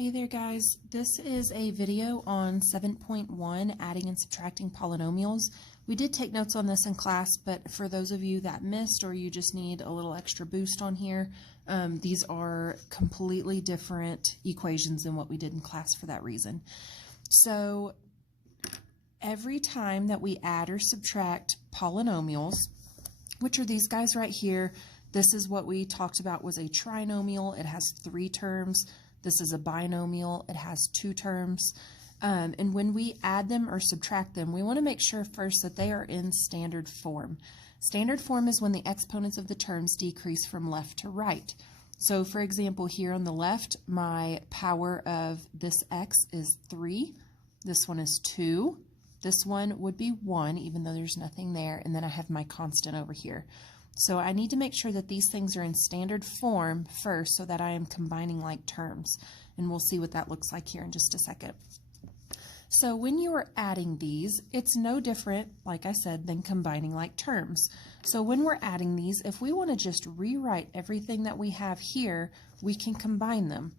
Hey there guys, this is a video on 7.1 adding and subtracting polynomials. We did take notes on this in class, but for those of you that missed or you just need a little extra boost on here, these are completely different equations than what we did in class for that reason. So every time that we add or subtract polynomials, which are these guys right here, this is what we talked about was a trinomial. It has 3 terms. This is a binomial. It has 2 terms. And when we add them or subtract them, we want to make sure first that they are in standard form. Standard form is when the exponents of the terms decrease from left to right. So for example, here on the left, my power of this x is 3. This one is 2. This one would be 1, even though there's nothing there. And then I have my constant over here. So I need to make sure that these things are in standard form first so that I am combining like terms. And we'll see what that looks like here in just a second. So when you are adding these, it's no different, like I said, than combining like terms. So when we're adding these, if we want to just rewrite everything that we have here, we can combine them.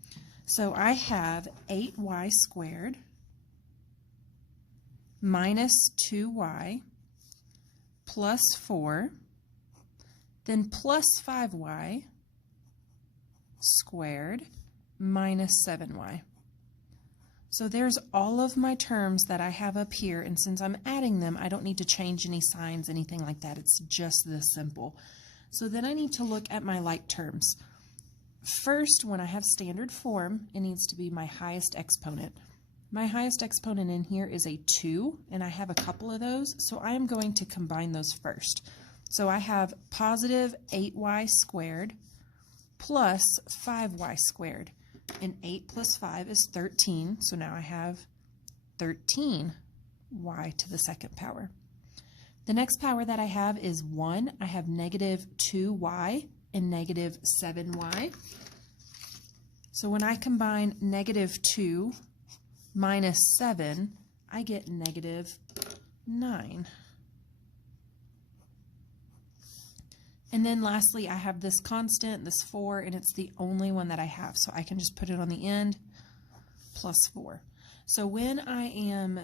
So I have 8y squared minus 2y plus 4, then plus 5y squared minus 7y. So there's all of my terms that I have up here, and since I'm adding them, I don't need to change any signs, anything like that. It's just this simple. So then I need to look at my like terms. First, when I have standard form, it needs to be my highest exponent. My highest exponent in here is a 2, and I have a couple of those, so I am going to combine those first. So I have positive 8y squared plus 5y squared. And 8 plus 5 is 13, so now I have 13y to the second power. The next power that I have is 1. I have negative 2y and negative 7y. So when I combine negative 2 minus 7, I get negative 9. And then lastly, I have this constant, this 4, and it's the only one that I have. So I can just put it on the end, plus 4. So when I am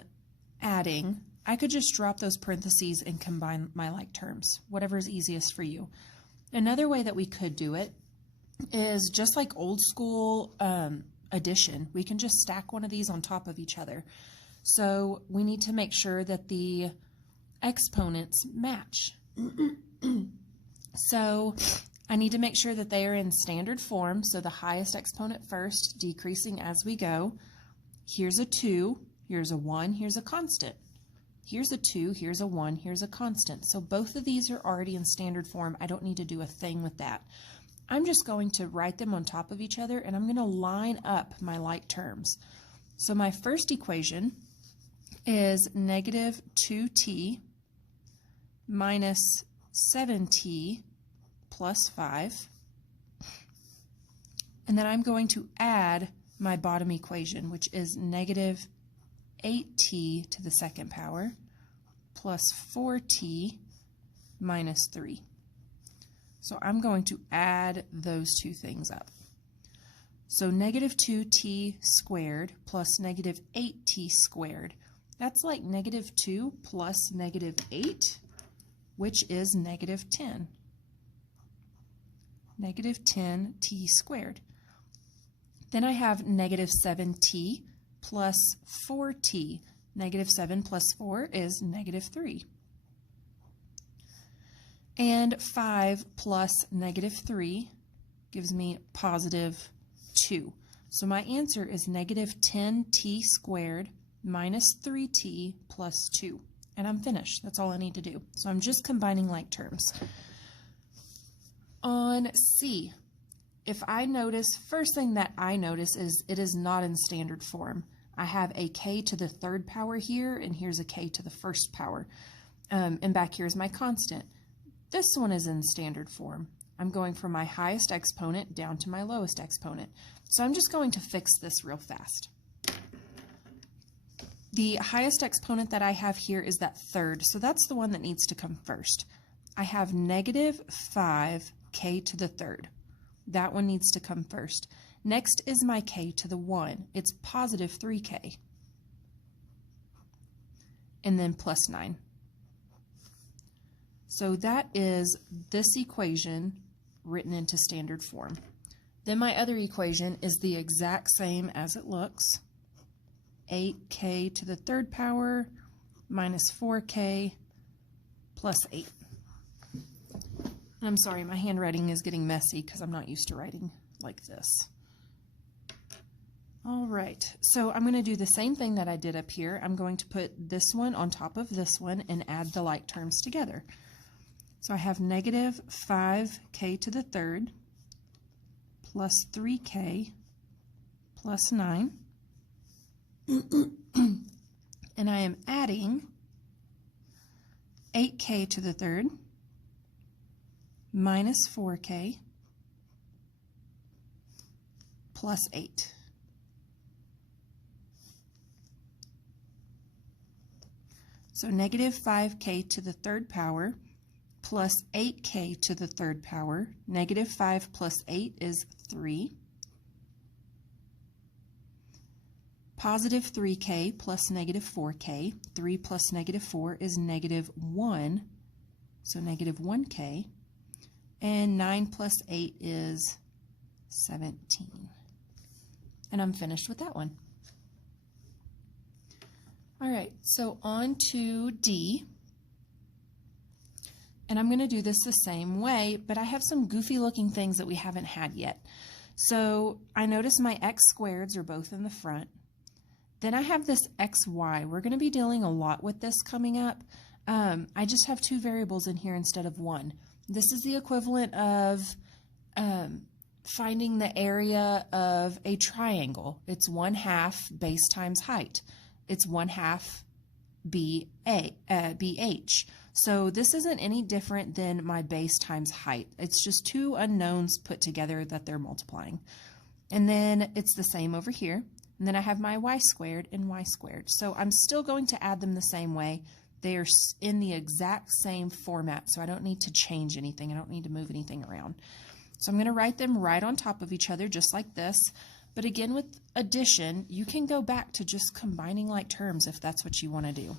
adding, I could just drop those parentheses and combine my like terms, whatever is easiest for you. Another way that we could do it is just like old school addition. We can just stack one of these on top of each other. So we need to make sure that the exponents match. So I need to make sure that they are in standard form, so the highest exponent first, decreasing as we go. Here's a 2, here's a 1, here's a constant. Here's a 2, here's a 1, here's a constant. So both of these are already in standard form. I don't need to do a thing with that. I'm just going to write them on top of each other, and I'm going to line up my like terms. So my first equation is negative 2t minus 7t plus 5, and then I'm going to add my bottom equation, which is negative 8t to the second power plus 4t minus 3. So I'm going to add those two things up. So negative 2t squared plus negative 8t squared. That's like negative 2 plus negative 8, which is negative 10. Negative 10t squared. Then I have negative 7t plus 4t. Negative 7 plus 4 is negative 3. And 5 plus negative 3 gives me positive 2. So my answer is negative 10t squared minus 3t plus 2. And I'm finished. That's all I need to do. So I'm just combining like terms. On C, if I notice, first thing that I notice is it is not in standard form. I have a k to the third power here, and here's a k to the first power. And back here is my constant. This one is in standard form. I'm going from my highest exponent down to my lowest exponent. So I'm just going to fix this real fast. The highest exponent that I have here is that third, so that's the one that needs to come first. I have negative 5k to the third. That one needs to come first. Next is my k to the 1. It's positive 3k. And then plus 9. So that is this equation written into standard form. Then my other equation is the exact same as it looks. 8k to the third power minus 4k plus 8. I'm sorry, my handwriting is getting messy because I'm not used to writing like this. All right, so I'm going to do the same thing that I did up here. I'm going to put this one on top of this one and add the like terms together. So I have negative 5k to the third plus 3k plus 9. And I am adding 8k to the third minus 4k plus 8. So negative 5k to the third power plus 8k to the third power. Negative 5 plus 8 is 3. Positive 3k plus negative 4k. 3 plus negative 4 is negative 1, so negative 1k. And 9 plus 8 is 17. And I'm finished with that one. All right, so on to D. And I'm going to do this the same way, but I have some goofy looking things that we haven't had yet. So I notice my x squareds are both in the front. Then I have this xy. We're going to be dealing a lot with this coming up. I just have two variables in here instead of one. This is the equivalent of finding the area of a triangle. It's 1/2 base times height. It's 1/2 BH. So this isn't any different than my base times height. It's just two unknowns put together that they're multiplying. And then it's the same over here. And then I have my y squared and y squared. So I'm still going to add them the same way. They are in the exact same format, so I don't need to change anything. I don't need to move anything around. So I'm going to write them right on top of each other, just like this. But again, with addition, you can go back to just combining like terms if that's what you want to do.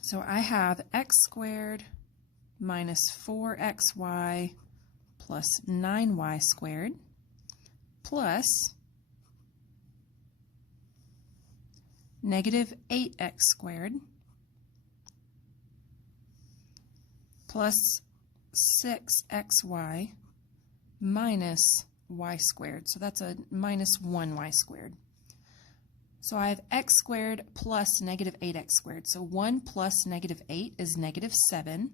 So I have x squared minus 4xy plus 9y squared plus negative 8x squared plus 6xy minus y squared. So that's a minus 1y squared. So I have x squared plus negative 8x squared. So 1 plus negative 8 is negative 7.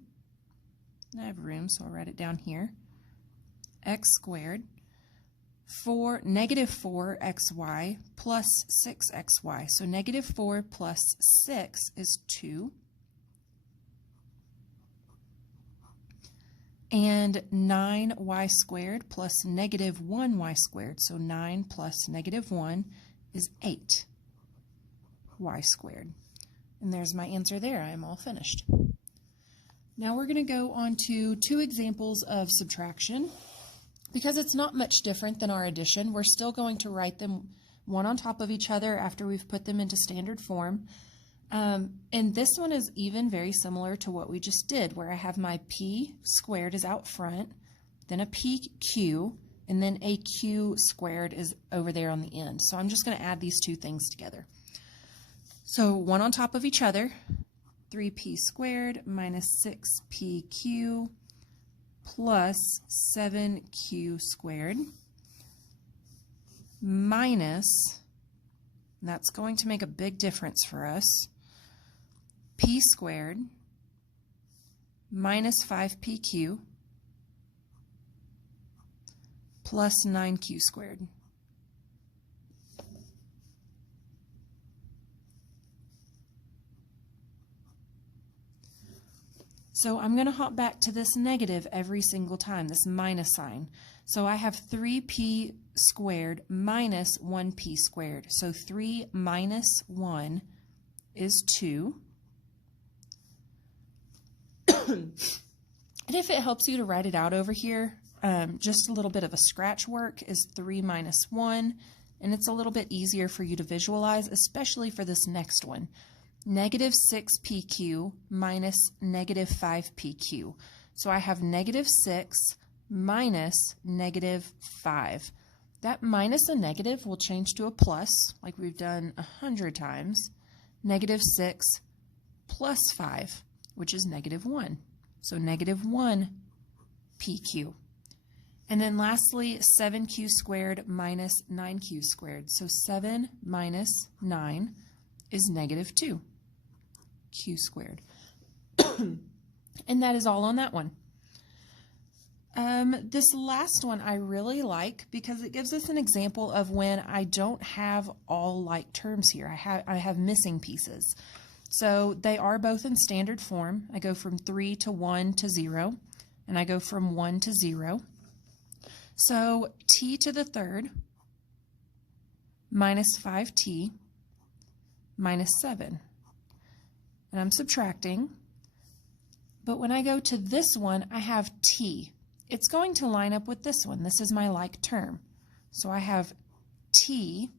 And I have room, so I'll write it down here. X squared. Negative 4xy plus 6xy. So negative 4 plus 6 is 2. And 9y squared plus negative 1y squared. So 9 plus negative 1 is 8y squared. And there's my answer there. I am all finished. Now we're going to go on to two examples of subtraction. Because it's not much different than our addition, we're still going to write them one on top of each other after we've put them into standard form. And this one is even very similar to what we just did, where I have my p squared is out front, then a pq, and then a q squared is over there on the end. So I'm just going to add these two things together. So one on top of each other, 3p squared minus 6pq plus 7q squared minus, and that's going to make a big difference for us, p squared minus 5pq plus 9q squared. So I'm going to hop back to this negative every single time, this minus sign. So I have 3p squared minus 1p squared. So 3 minus 1 is 2. And if it helps you to write it out over here, just a little bit of a scratch work, is 3 minus 1, and it's a little bit easier for you to visualize, especially for this next one. Negative 6pq minus negative 5pq. So I have negative 6 minus negative 5. That minus a negative will change to a plus, like we've done 100 times. Negative 6 plus 5, which is negative 1. So negative 1 pq. And then lastly, 7q squared minus 9q squared. So 7 minus 9 is negative 2q squared. And that is all on that one. This last one I really like because it gives us an example of when I don't have all like terms here. I have missing pieces. So they are both in standard form. I go from 3 to 1 to 0, and I go from 1 to 0. So t to the third minus 5t minus 7. And I'm subtracting. But when I go to this one, I have t. It's going to line up with this one. This is my like term. So I have t,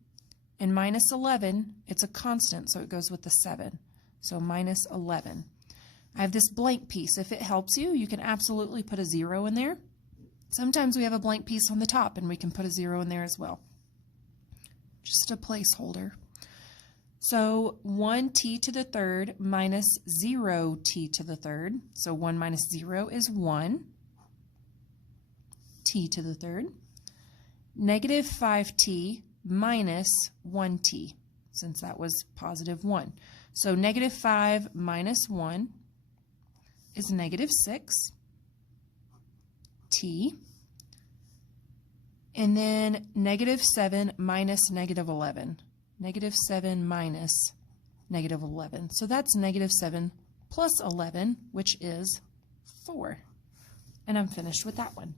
and minus 11, it's a constant, so it goes with the 7. So minus 11. I have this blank piece. If it helps you, you can absolutely put a 0 in there. Sometimes we have a blank piece on the top, and we can put a 0 in there as well. Just a placeholder. So 1t to the third minus 0t to the third. So 1 minus 0 is 1. T to the third. Negative 5t minus 1t, since that was positive 1. So negative 5 minus 1 is negative 6 t. And then negative 7 minus negative 11. Negative 7 minus negative 11. So that's negative 7 plus 11, which is 4. And I'm finished with that one.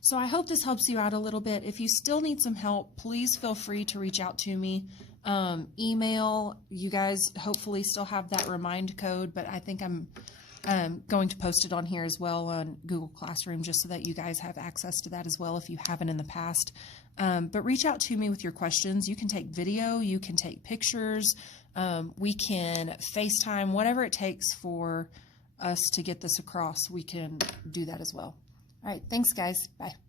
So I hope this helps you out a little bit. If you still need some help, please feel free to reach out to me. Email, you guys hopefully still have that remind code, but I think I'm going to post it on here as well on Google Classroom, just so that you guys have access to that as well if you haven't in the past. But reach out to me with your questions. You can take video, you can take pictures, we can FaceTime, whatever it takes for us to get this across, we can do that as well. All right, thanks guys. Bye.